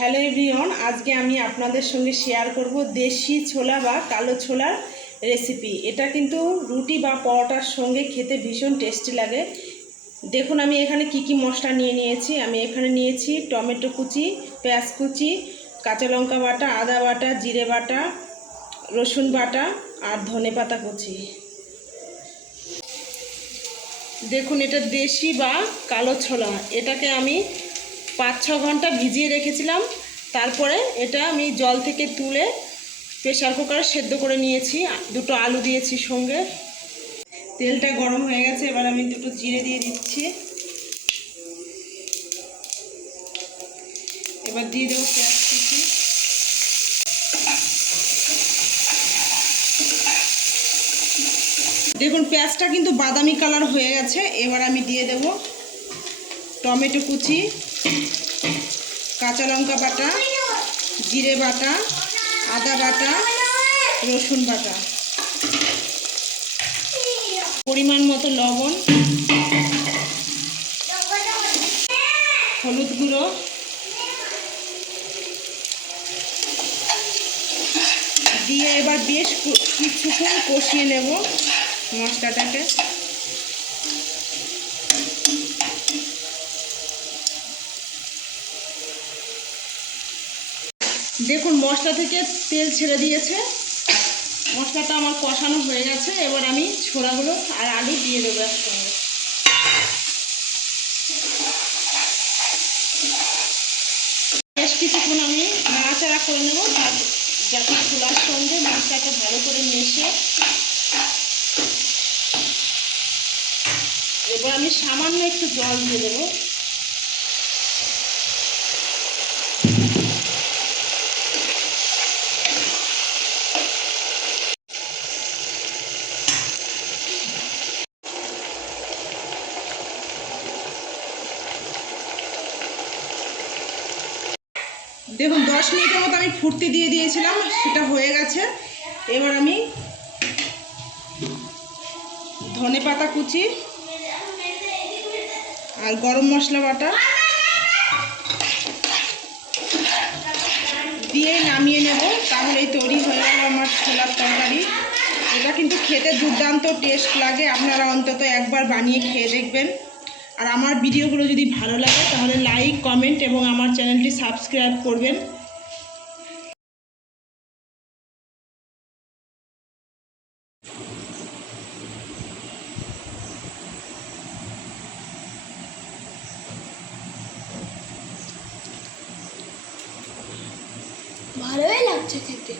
Hello everyone, আজকে আমি আপনাদের সঙ্গে শেয়ার করব দেশি ছোলা বা কালো ছোলার রেসিপি। এটা কিন্তু রুটি বা পরোটার সঙ্গে খেতে ভীষণ টেস্টি লাগে। দেখুন আমি এখানে কি কি মশলা নিয়ে নিয়েছি। আমি এখানে নিয়েছি টমেটো কুচি, পেঁয়াজ কুচি, কাঁচা লঙ্কা বাটা, আদা বাটা, জিরে বাটা, রসুন বাটা আর ধনেপাতা কুচি। দেখুন এটা দেশি বা কালো ছোলা। এটাকে আমি 5-6 ঘন্টা ভিজিয়ে রেখেছিলাম। তারপরে এটা আমি জল থেকে তুলে প্রেসার কুকারে সেদ্ধ করে নিয়েছি। দুটো আলু দিয়েছি সঙ্গে। তেলটা গরম হয়ে গেছে, এবার আমি দুটো জিরে দিয়ে দিচ্ছি। এবার দিয়ে দেবো পেঁয়াজ কুচি। দেখুন পেঁয়াজটা কিন্তু বাদামি কালার হয়ে গেছে। এবার আমি দিয়ে দেব টমেটো কুচি, কাঁচা লঙ্কা বাটা, জিরে বাটা, আদা বাটা, রসুন বাটা, পরিমাণ মতো লবণ, হলুদ গুঁড়ো, দিয়ে এবার বেশ কিছুক্ষণ কষিয়ে নেব মশলাটাকে। দেখুন মশলা থেকে তেল ছেড়ে দিয়েছে, মশলাটা আমার কষানো হয়ে গেছে। এবার আমি ছোলাগুলো আর আলু দিয়ে দেবো একসঙ্গে। বেশ কিছুক্ষণ আমি নাড়াচাড়া করে নেব যাতে ছোলার সঙ্গে মশলাটা ভালো করে মেশে। এবার আমি সামান্য একটু জল দিয়ে দেবো। দেখুন 10 মিনিটের মতো আমি ফুটতে দিয়ে দিয়েছিলাম, সেটা হয়ে গেছে। এবার আমি ধনেপাতা কুচি আর গরম মশলা বাটা দিয়ে নামিয়ে নেব। তাহলেই তৈরি হয়ে গেল আমার ছোলার তরকারি। এটা কিন্তু খেতে দুর্দান্ত টেস্ট লাগে, আপনারা অন্তত একবার বানিয়ে খেয়ে দেখবেন। আর আমার ভিডিওগুলো যদি ভালো লাগে তাহলে লাইক, কমেন্ট এবং আমার চ্যানেলটি সাবস্ক্রাইব করবেন। ভালোই লাগছে খেতে।